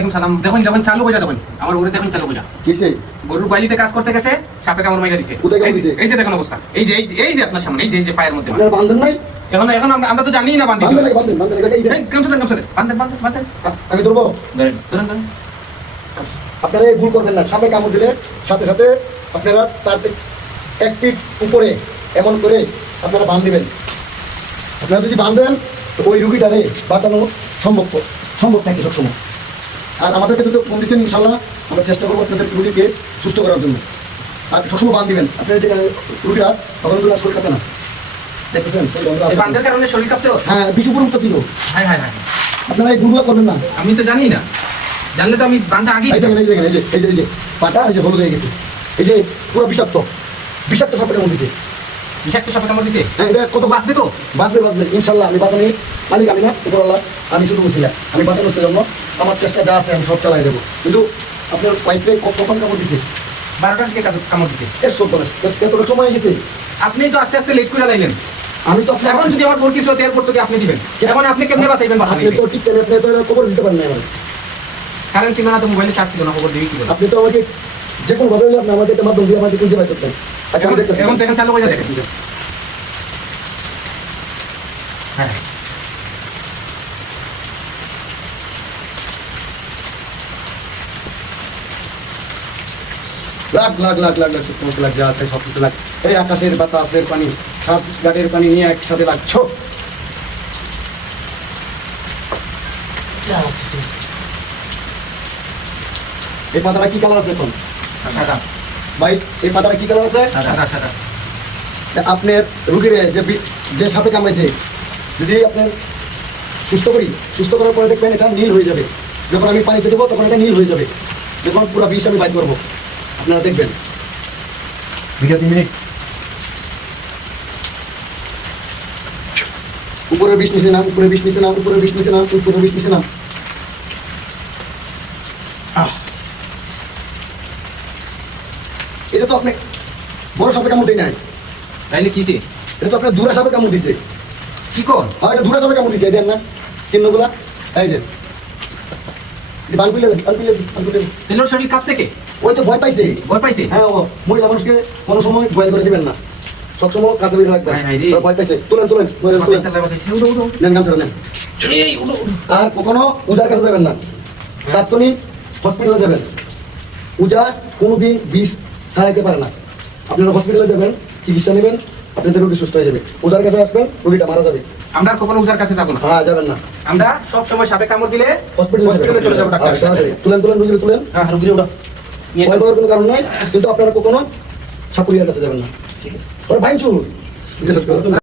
সালাম দেখুন যখন চালু হয়ে দেখুন আমার ওরে দেখুন চালু হয়ে কিসে গরুর গোয়ালিতে কাজ করতে গেছে সাপে কামড় মাইরা দিছে কোথায় কামড় দিছে? এই যে দেখুন অবস্থা এই যে আপনার সামনে এই যে পায়ের মধ্যে আপনার বান্ধন নাই? এখন আমরা তো জানিই না বান্ধি বান্ধন এটা এই দেন। গামছা দেন বান্ধেন আমি ধরবো। ধরেন আপনারা এই ভুল করবেন না, সাপে কামড় দিলে সাথে সাথে আপনারা তার 1 ফিট উপরে এমন করে আপনারা বাঁধ দিবেন। আপনারা যদি বাঁধেন তো ওই রুগীটারে বাঁচানো সম্ভব থাকে সবসময়। আর আমাদেরকে যদি ফোন দিচ্ছেন ইনশাল্লাহ আমরা চেষ্টা করবো আপনাদের রুগীকে সুস্থ করার জন্য। আর সবসময় বাঁধ দিবেন, আপনার যেখানে রুগীরা তখন শরীর কাঁপে না, দেখতেছেন এই বান্ধের কারণে শরীর কাঁপছে ওর? হ্যাঁ বিষ উপরে উঠতেছিল। হায় আপনারা এই ভুলগুলো করবেন না। আমি তো জানি না, জানলে তো আমি বান্ধা আগেই এই দেখেন এই যে পাটা এই যে হলুদ হয়ে গেছে, এই যে পুরো বিষাক্ত সাপের কামড় দিছে। বিষাক্ত সাপে কামড় দিছে। হ্যাঁ এটা কত বাঁচবে তো? বাঁচবে ইনশাল্লাহ। আমি বাঁচানি মালিক আমি না, উপরওয়ালা। আমি শুধু বলছিলাম আমি বাঁচানোর জন্য আমার চেষ্টা যা আছে আমি সব চালাই দেবো। কিন্তু আপনার পাইপে কখন কামড় দিছে? 12টার দিকে কামড় দিছে। এতটা সময় হয়ে গেছে। আপনি তো আস্তে আস্তে লেট করে লাইলেন। আমি তো এখন যদি আমার ভোর কিছু হতে এরপর তোকে আপনি দিবেন, এখন আপনি কেমনে বাঁচাইবেন? আপনি তো ঠিক টাইমে আপনি তো খবর দিতে পারেন না। আমার কারেন্ট ছিল না তো মোবাইলে চার্জ ছিল না, খবর দিবি কি করে? আপনি তো আমাকে যে কোনো ভাবে আপনি আমাদের একটা মাধ্যম দিয়ে আমাকে খুঁজে পাই করতেন। আচ্ছা আমি দেখতেছি। এখন দেখেন চালু হয়ে যায় দেখেন। হ্যাঁ লাখ যা আছে সব কিছু লাখ। এই আকাশের বাতাসের পানি, সাত গাড়ির পানি নিয়ে একসাথে লাগছ। এই পাতাটা কি কালার আছে এখন সাদা ভাই? এই পাতাটা কি কালার আছে? সাদা আপনার রুগীর যে সাপে কামড়েছে যদি আপনার সুস্থ করার পরে দেখবেন এটা নীল হয়ে যাবে। যখন আমি পানিতে দেবো তখন এটা নীল হয়ে যাবে। যখন পুরো বিষ আমি বাইর করবো আপনারা দেখবেন। 2 মিনিট উপরে বিষ নিচে নাম, উপরে বিষ নিচে নাম, উপরে বিষ নিচে নাম, উপরে বিষ নিচে নাম। এটা তো আপনি বড় সাপে কামড় দেয় নাই, তাইলে কিছে? এটা তো আপনার দূরে সাপে কামড় দিছে। কি কর? হ্যাঁ এটা দূরে সাপে কামড় দিছে। দেন না চিহ্নগুলা, এই যে বালকুলে তেলোর শরীর কাঁপছে কে? ওই তো ভয় পাইছে। হ্যাঁ ও মহিলা মানুষকে কোনো সময় বয়েল করে দিবেন না, সবসময় কাছে বেরিয়ে রাখবেন। ভয় পাইছে, তুলেন নেন গামছাটা নেন। আর কখনো উজার কাছে যাবেন না, তাৎক্ষণিক হসপিটালে যাবেন। উজা কোনোদিন বিষ ছাড়াইতে পারে না। আপনারা হসপিটালে যাবেন, চিকিৎসা নেবেন, আপনাদের রোগী সুস্থ হয়ে যাবে। উজার কাছে আসবেন, রোগীটা মারা যাবে। আমরা কখনো উজার কাছে যাবো না। হ্যাঁ যাবেন না, আমরা সব সময় সাপে কামড় দিলে হসপিটালে চলে যাবো ডাক্তার। তুলেন রোগীকে তুলেন। হ্যাঁ রুগীর ওটা ভয় পাওয়ার কোনো কারণ নাই, কিন্তু আপনারা কখনো সাপুরিয়ার কাছে যাবেন না। ওরা ভাইঞ্চুর